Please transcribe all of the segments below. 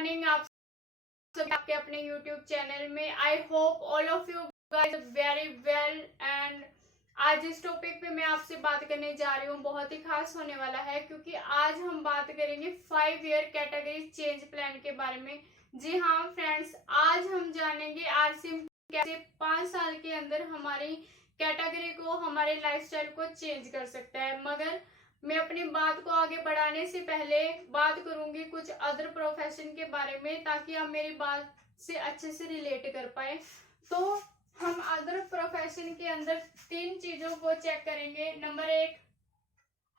Morning आप सब आपके अपने YouTube चैनल में। I hope all of you guys very well. And आज इस टॉपिक पे मैं आपसे बात करने जा रही हूँ, बहुत ही खास होने वाला है क्योंकि आज हम बात करेंगे 5 ईयर कैटेगरी चेंज प्लान के बारे में। जी हाँ फ्रेंड्स, आज हम जानेंगे आरसीएम कैसे 5 साल के अंदर हमारी कैटेगरी को, हमारे लाइफस्टाइल को चेंज कर सकता है। मगर मैं अपनी बात को आगे बढ़ाने से पहले बात करूंगी कुछ अदर प्रोफेशन के बारे में, ताकि आप मेरी बात से अच्छे से रिलेट कर पाए। तो हम अदर प्रोफेशन के अंदर 3 चीजों को चेक करेंगे। नंबर 1,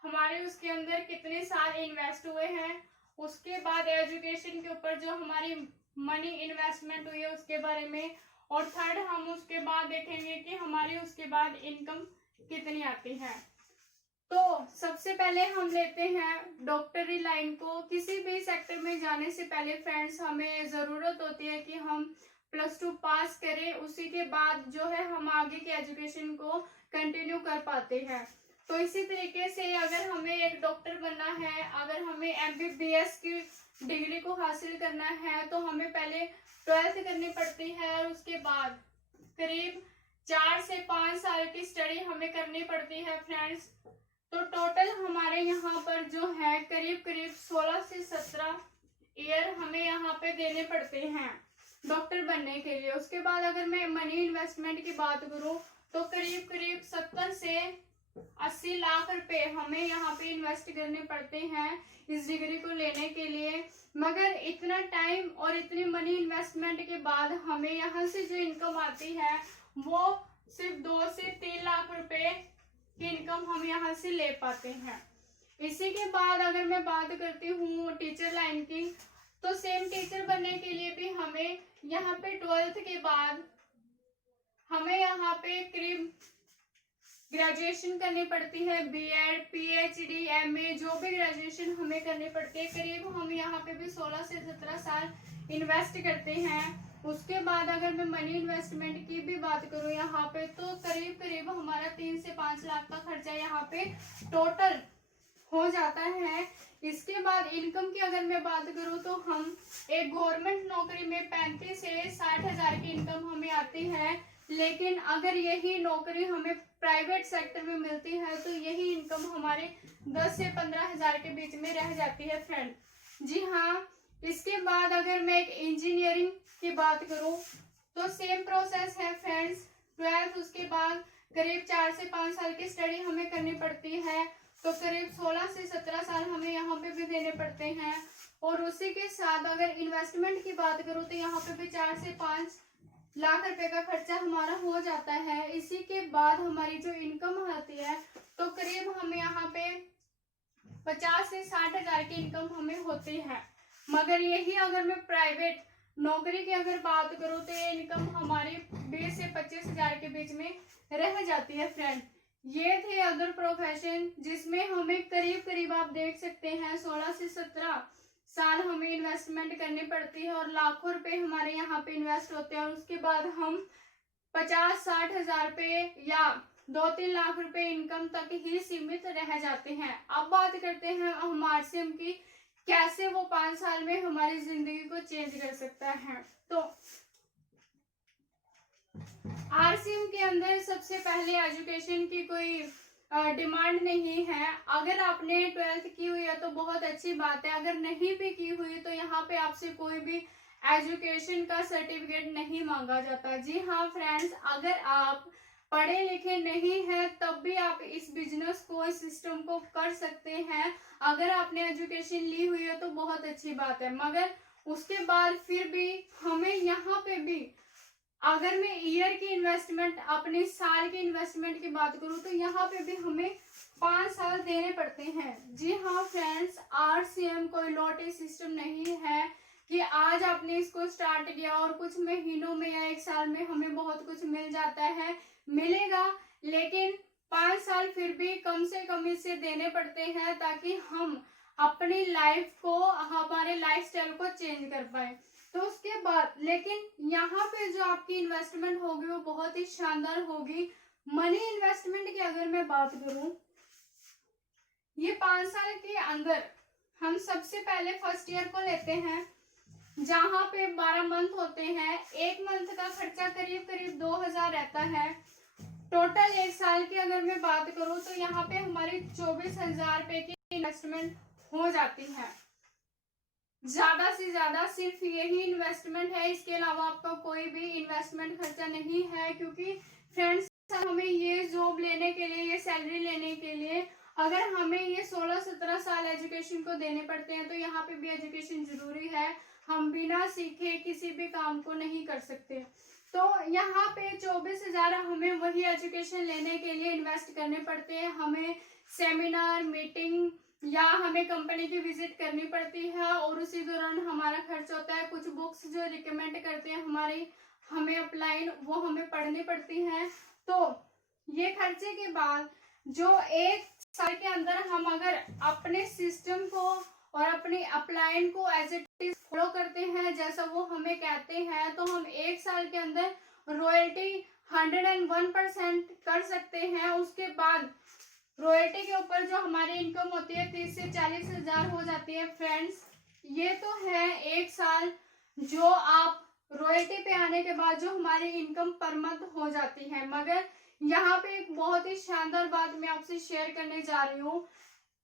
हमारे उसके अंदर कितने साल इन्वेस्ट हुए हैं। उसके बाद एजुकेशन के ऊपर जो हमारी मनी इन्वेस्टमेंट हुई है उसके बारे में। और थर्ड, हम उसके बाद देखेंगे कि हमारी उसके बाद इनकम कितनी आती है। तो सबसे पहले हम लेते हैं डॉक्टरी लाइन को। किसी भी सेक्टर में जाने से पहले फ्रेंड्स हमें जरूरत होती है कि हम +2 पास करें, उसी के बाद जो है हम आगे की एजुकेशन को कंटिन्यू कर पाते हैं। तो इसी तरीके से अगर हमें एक डॉक्टर बनना है, अगर हमें MBBS की डिग्री को हासिल करना है, तो हमें पहले 12th करनी पड़ती है और उसके बाद करीब 4 से 5 साल की स्टडी हमें करनी पड़ती है फ्रेंड्स। तो टोटल हमारे यहाँ पर जो है करीब 16 से 17 ईयर हमें यहाँ पे देने पड़ते हैं डॉक्टर बनने के लिए। उसके बाद अगर मैं मनी इन्वेस्टमेंट की बात करूँ तो करीब 70 से 80 लाख रुपए हमें यहाँ पे इन्वेस्ट करने पड़ते हैं इस डिग्री को लेने के लिए। मगर इतना टाइम और इतनी मनी इन्वेस्टमेंट के बाद हमें यहाँ से जो इनकम आती है वो सिर्फ 2 से 3 लाख रुपए की इनकम हम यहाँ से ले पाते हैं। इसी के बाद अगर मैं बात करती हूँ टीचर लाइन की, तो सेम टीचर बनने के लिए भी हमें यहाँ पे 12th के बाद हमें यहाँ पे करीब ग्रेजुएशन करनी पड़ती है। BEd, PhD, MA जो भी ग्रेजुएशन हमें करनी पड़ती है, करीब हम यहाँ पे भी 16 से 17 साल इन्वेस्ट करते हैं। उसके बाद अगर मैं मनी इन्वेस्टमेंट की भी बात करूँ यहाँ पे, तो करीब हमारा 3 से 5 लाख का खर्चा यहाँ पे टोटल हो जाता है। इसके बाद इनकम की अगर मैं बात करूँ तो हम एक गवर्नमेंट नौकरी में 35 से 60 हजार की इनकम हमें आती है। लेकिन अगर यही नौकरी हमें प्राइवेट सेक्टर में मिलती है तो यही इनकम हमारे 10 से 15 हजार के बीच में रह जाती है फ्रेंड। जी हाँ, इसके बाद अगर मैं एक इंजीनियरिंग की बात करूं तो सेम प्रोसेस है फ्रेंड्स। 12th उसके बाद करीब 4 से 5 साल की स्टडी हमें करनी पड़ती है, तो करीब 16 से 17 साल हमें यहाँ पे भी देने पड़ते हैं। और उसी के साथ अगर इन्वेस्टमेंट की बात करूँ तो यहाँ पे भी 4 से 5 लाख रुपए का खर्चा हमारा हो जाता है। इसी के बाद हमारी जो इनकम आती है तो करीब हमें यहाँ पे 50 से 60 हजार की इनकम हमें होती है। मगर यही अगर मैं प्राइवेट नौकरी की अगर बात करूँ तो ये इनकम हमारी 20 से 25 हजार के बीच में रह जाती है फ्रेंड। ये थे अदर प्रोफेशन जिसमें हमें करीब आप देख सकते हैं 16 से 17 साल हमें इन्वेस्टमेंट करनी पड़ती है और लाखों रुपए हमारे यहाँ पे इन्वेस्ट होते हैं। और उसके बाद हम 50-60 हजार रुपए या 2-3 लाख रुपए इनकम तक ही सीमित रह जाते हैं। अब बात करते हैं हम आरसीएम की, कैसे वो 5 साल में हमारी जिंदगी को चेंज कर सकता है। तो आरसीएम के अंदर सबसे पहले एजुकेशन की कोई डिमांड नहीं है। अगर आपने 12th की हुई है तो बहुत अच्छी बात है, अगर नहीं भी की हुई तो यहाँ पे आपसे कोई भी एजुकेशन का सर्टिफिकेट नहीं मांगा जाता। जी हाँ फ्रेंड्स, अगर आप पढ़े लिखे नहीं हैं तब भी आप इस बिजनेस को, इस सिस्टम को कर सकते हैं। अगर आपने एजुकेशन ली हुई है तो बहुत अच्छी बात है। मगर उसके बाद फिर भी हमें यहाँ पे भी, अगर मैं ईयर की इन्वेस्टमेंट, अपने साल की इन्वेस्टमेंट की बात करूँ तो यहाँ पे भी हमें 5 साल देने पड़ते हैं। जी हाँ फ्रेंड्स, आरसीएम कोई लॉटरी सिस्टम नहीं है कि आज आपने इसको स्टार्ट किया और कुछ महीनों में या 1 साल में हमें बहुत कुछ मिल जाता है। मिलेगा, लेकिन 5 साल फिर भी कम से कम इससे देने पड़ते हैं ताकि हम अपनी लाइफ को, हमारे लाइफस्टाइल को चेंज कर पाए। तो उसके बाद लेकिन यहाँ पे जो आपकी इन्वेस्टमेंट होगी वो बहुत ही शानदार होगी। मनी इन्वेस्टमेंट की अगर मैं बात करूं, ये 5 साल के अंदर हम सबसे पहले फर्स्ट ईयर को लेते हैं। जहाँ पे 12 मंथ होते हैं। एक मंथ का खर्चा करीब करीब 2000 रहता है। टोटल एक साल की अगर मैं बात करूँ तो यहाँ पे हमारी 24,000 रुपए की इन्वेस्टमेंट हो जाती है। ज्यादा से ज्यादा सिर्फ यही इन्वेस्टमेंट है, इसके अलावा आपका कोई भी इन्वेस्टमेंट खर्चा नहीं है। क्योंकि फ्रेंड्स, हमें ये जॉब लेने के लिए, ये सैलरी लेने के लिए अगर हमें ये 16-17 साल एजुकेशन को देने पड़ते हैं, तो यहाँ पे भी एजुकेशन जरूरी है। हम बिना सीखे किसी भी काम को नहीं कर सकते। तो यहाँ पे 24,000 हमें वही एजुकेशन लेने के लिए इन्वेस्ट करने पड़ते हैं। हमें सेमिनार, मीटिंग या हमें कंपनी की विजिट करनी पड़ती है, और उसी दौरान हमारा खर्च होता है। कुछ बुक्स जो रिकमेंड करते हैं हमारी हमें अपलाइन, वो हमें पढ़नी पड़ती हैं। तो ये खर्चे के बाद जो एक साल के अंदर हम अगर अपने सिस्टम को और अपनी अपलाइन को एज इट इज फॉलो करते हैं जैसा वो हमें कहते हैं, तो हम एक साल के अंदर रॉयल्टी 101% कर सकते हैं। उसके बाद रॉयल्टी के ऊपर जो हमारी इनकम होती है 30 से 40,000 हो जाती है। फ्रेंड्स, ये तो है एक साल जो आप रॉयल्टी पे आने के बाद जो हमारी इनकम पर मंथ हो जाती है। मगर यहाँ पे एक बहुत ही शानदार बात मैं आपसे शेयर करने जा रही हूँ।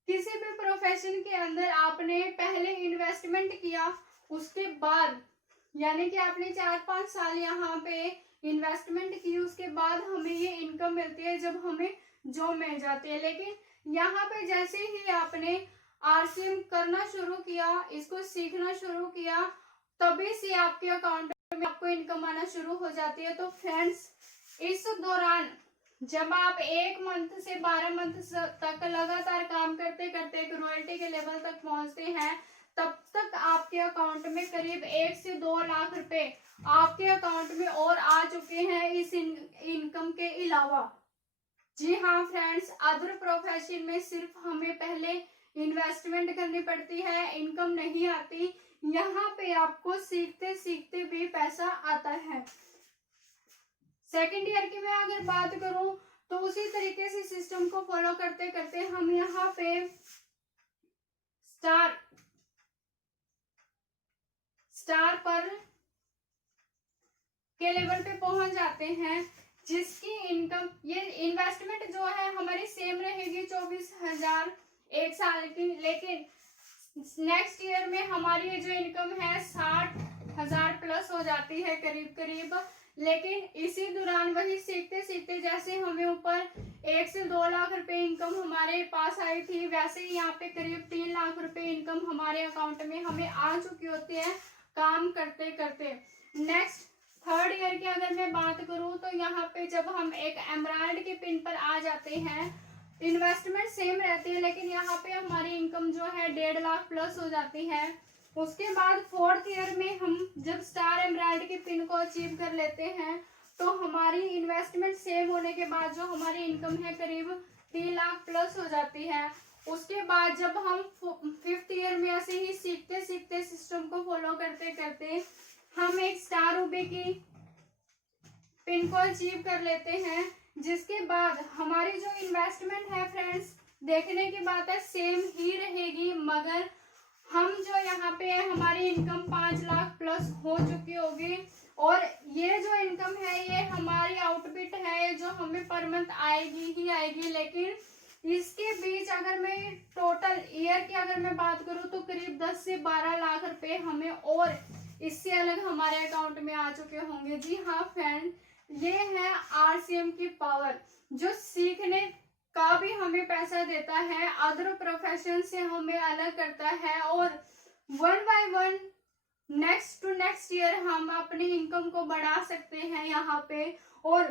किसी भी प्रोफेशन के अंदर आपने पहले इन्वेस्टमेंट किया, उसके बाद यानी कि आपने 4-5 साल यहाँ पे इन्वेस्टमेंट की, उसके बाद हमें ये इनकम मिलती है जब हमें जॉब मिल जाती है। लेकिन यहाँ पे जैसे ही आपने आरसीएम करना शुरू किया, इसको सीखना शुरू किया, तभी से आपके अकाउंट में आपको इनकम आना शुरू हो जाती है। तो फ्रेंड्स, इस दौरान जब आप 1 मंथ से 12 मंथ तक लगातार काम करते करते एक रॉयल्टी के लेवल तक पहुंचते हैं, तब तक आपके अकाउंट में करीब 1 से 2 लाख रुपए आपके अकाउंट में और आ चुके हैं इस इनकम के अलावा। जी हाँ फ्रेंड्स, अदर प्रोफेशन में सिर्फ हमें पहले इन्वेस्टमेंट करनी पड़ती है, इनकम नहीं आती। यहाँ पे आपको सीखते सीखते भी पैसा आता है। सेकेंड ईयर की मैं अगर बात करूं तो उसी तरीके से सिस्टम को फॉलो करते करते हम यहाँ पे स्टार पर के लेवल पे पहुंच जाते हैं, जिसकी इनकम, ये इन्वेस्टमेंट जो है हमारी सेम रहेगी 24,000 एक साल की। लेकिन नेक्स्ट ईयर में हमारी जो इनकम है 60,000 प्लस हो जाती है करीब करीब। लेकिन इसी दौरान वही सीखते सीखते जैसे हमें ऊपर 1 से 2 लाख रुपए इनकम हमारे पास आई थी, वैसे ही यहाँ पे करीब 3 लाख रुपए इनकम हमारे अकाउंट में हमें आ चुकी होती है काम करते करते। नेक्स्ट थर्ड ईयर की अगर मैं बात करूं तो यहाँ पे जब हम एक एमराल्ड के पिन पर आ जाते हैं, इन्वेस्टमेंट सेम रहती है, लेकिन यहाँ पे हमारी इनकम जो है 1.5 लाख प्लस हो जाती है। उसके बाद फोर्थ ईयर में हम जब स्टार एमराल्ड के पिन को अचीव कर लेते हैं, तो हमारी इन्वेस्टमेंट सेम होने के बाद जो हमारी इनकम है करीब 3 लाख प्लस हो जाती है। उसके बाद जब हम 5th ईयर में ऐसे ही सीखते सीखते सिस्टम को फॉलो करते करते हम एक स्टार रूबी की पिन को अचीव कर लेते हैं, जिसके बाद हमारी जो इन्वेस्टमेंट है फ्रेंड्स, देखने की बात है सेम ही रहेगी, मगर हम जो यहाँ पे है हमारी इनकम 5 लाख प्लस हो चुकी होगी। और ये जो इनकम है ये हमारी आउटपुट है जो हमें पर मंथ आएगी ही आएगी। लेकिन इसके बीच अगर मैं टोटल ईयर की अगर मैं बात करूँ तो करीब 10 से 12 लाख रुपए हमें और इससे अलग हमारे अकाउंट में आ चुके होंगे। जी हाँ फ्रेंड, ये है आरसीएम की पावर, जो सीखने का भी हमें पैसा देता है, अदर प्रोफेशन से हमें अलग करता है, और 1 by 1 next to next year हम अपनी इनकम को बढ़ा सकते हैं यहाँ पे। और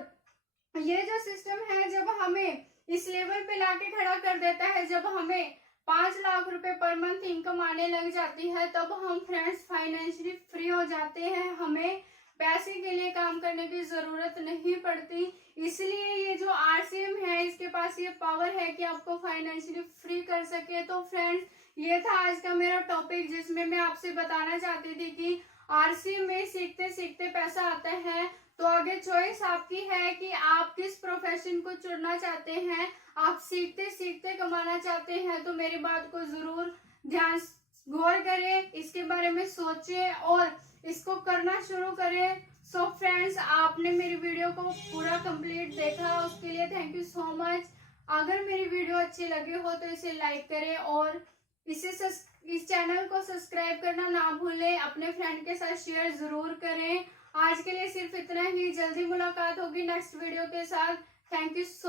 ये जो सिस्टम है जब हमें इस लेवल पे लाके खड़ा कर देता है, जब हमें 5 लाख रुपए पर मंथ इनकम आने लग जाती है, तब हम फ्रेंड्स फाइनेंशियली फ्री हो जाते हैं। हमें पैसे के लिए काम करने की जरूरत नहीं पड़ती। इसलिए ये जो आरसीएम है इसके पास ये पावर है कि आपको फाइनेंशियली फ्री कर सके। तो फ्रेंड्स, ये था आज का मेरा टॉपिक, जिसमें मैं आपसे बताना चाहती थी कि आरसीएम में सीखते सीखते पैसा आता है। तो आगे चॉइस आपकी है कि आप किस प्रोफेशन को चुनना चाहते हैं। आप सीखते सीखते कमाना चाहते हैं तो मेरी बात को जरूर ध्यान गौर करें, इसके बारे में सोचें और इसको करना शुरू करें। सो फ्रेंड्स, आपने मेरी वीडियो को पूरा कंप्लीट देखा, उसके लिए थैंक यू सो मच। अगर मेरी वीडियो अच्छी लगी हो तो इसे लाइक करें और इस चैनल को सब्सक्राइब करना ना भूलें। अपने फ्रेंड के साथ शेयर जरूर करें। आज के लिए सिर्फ इतना ही। जल्दी मुलाकात होगी नेक्स्ट वीडियो के साथ। Thank you so